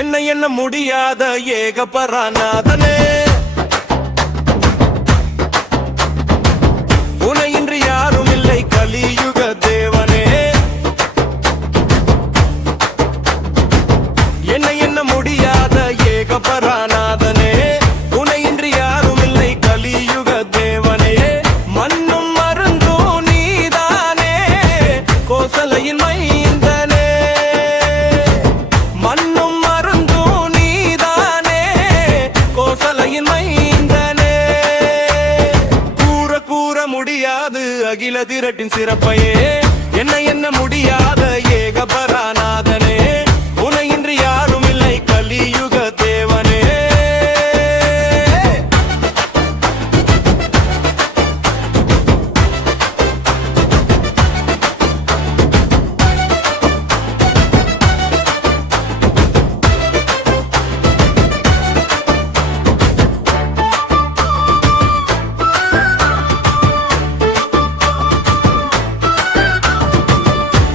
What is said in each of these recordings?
என்ன என்ன முடியாத ஏகபராநாதனே, உனையின்றி யாரும் இல்லை கலியுக தேவனே. என்ன என்ன முடியாத ஏகபராநாதனே, உனையின்றி யாரும் இல்லை கலியுக தேவனே. மண்ணும் மருந்தும் நீதானே, கோசலையின் மைந்தனே. மண்ணும் மருந்தும் நீதானே, கோசலையின் மைந்தனே. கூற கூற முடியாது அகில திரட்டின் சிறப்பையே, என்ன என்ன முடியாத ஏகபராநாதனே, உனையின்றி யாரும் இல்லை கலியுக தேவனே.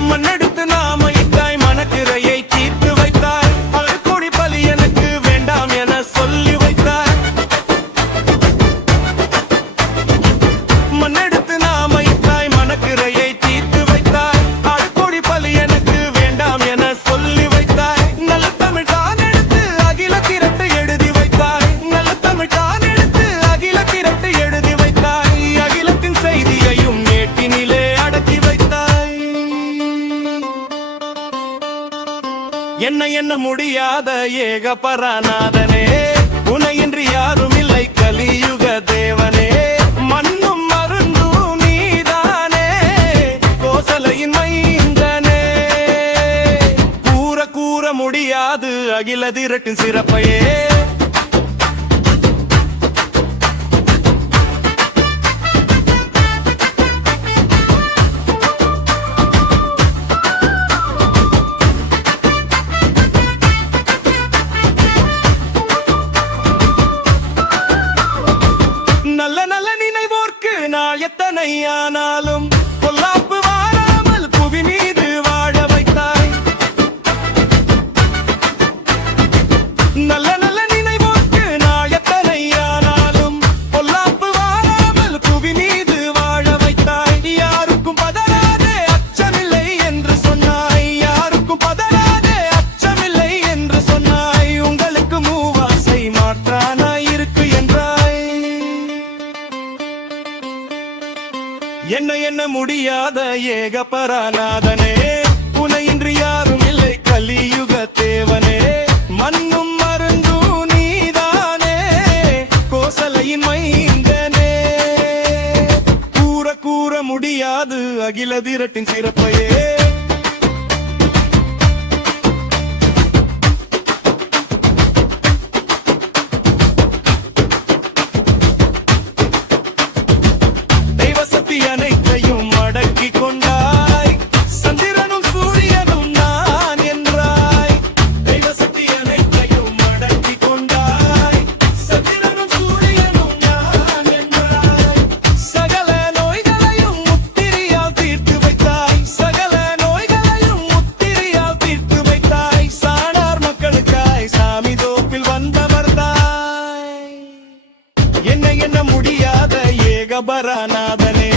மண்ணெடுத்து நாம இட்டாய் மனக்கிறையை தீர்த்து வைத்தாய், அழுக்கொடி பலி எனக்கு வேண்டாம் என சொல்லி வைத்தாய். மண்ணெடுத்து நாம இட்டாய் மனக்கிறையை தீர்த்து வைத்தாய், அழுக்கொடி பலி எனக்கு வேண்டாம் என சொல்லி வைத்தாய். நல்ல தமிழ் தான் எடுத்து அகில திரட்டு எழுதி வைத்தாய், நல்ல தமிழ் தான் எடுத்து அகில திரட்டு எழுதி வைத்தாய். அகிலத்தின் செய்தியையும் ஏட்டினிலே அடக்கி வைத்தாய். என்ன என்ன முடியாத ஏகபராநாதனே, உனையின்றி யாரும் இல்லை கலியுக தேவனே. மண்ணும் மருந்தும் நீதானே, கோசலையின் மைந்தனே. கூற கூற முடியாது அகில திரட்டின் சிறப்பையே. நல்ல நல்ல நினைவோர்க்கு நாள் எத்தனை ஆனாலும் பொல்லாப்பு வாராமல் புவி மீது வாழ வைத்தாய். நல்ல நல்ல நினைவோர்க்கு நாள் எத்தனை ஆனாலும் பொல்லாப்பு வாராமல் புவி மீது வாழ வைத்தாய். யாருக்கும் பதறாதே அச்சமில்லை என்று சொன்னாய், யாருக்கும் பதறாதே அச்சமில்லை என்று சொன்னாய். உங்களுக்கு மூவாசை மாற்றானாய் இருக்கு என்றாய். என்ன என்ன முடியாத ஏகபராநாதனே, உனையின்றி யாரும் இல்லை கலியுக தேவனே. மண்ணும் மருந்தும் நீதானே, கோசலையின் மைந்தனே. கூற கூற முடியாது அகில திரட்டின் சிறப்பையே. தெய்வசக்தி அனைத்தையும் அடக்கிக் கொண்டாய், சந்திரனும் சூரியனும் நான் என்றாய். தெய்வசக்தி அனைத்தையும் அடக்கிக் கொண்டாய், சந்திரனும் சூரியனும் நான் என்றாய். சகல நோய்களையும் முத்திரையால் தீர்த்து வைத்தாய், சகல நோய்களையும் முத்திரையால் தீர்த்து வைத்தாய். சாணார் மக்களுக்காய் சாமி தோப்பில் வந்தவர்தாய். என்ன என்ன முடியாத ஏகபராநாதனே,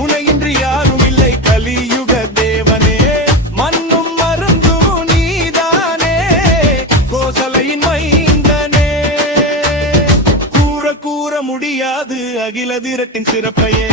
உனையின்றி யாரும் இல்லை கலியுக தேவனே. மண்ணும் மருந்தும் நீதானே, கோசலையின் மைந்தனே. கூற கூற முடியாது அகில திரட்டின் சிறப்பையே.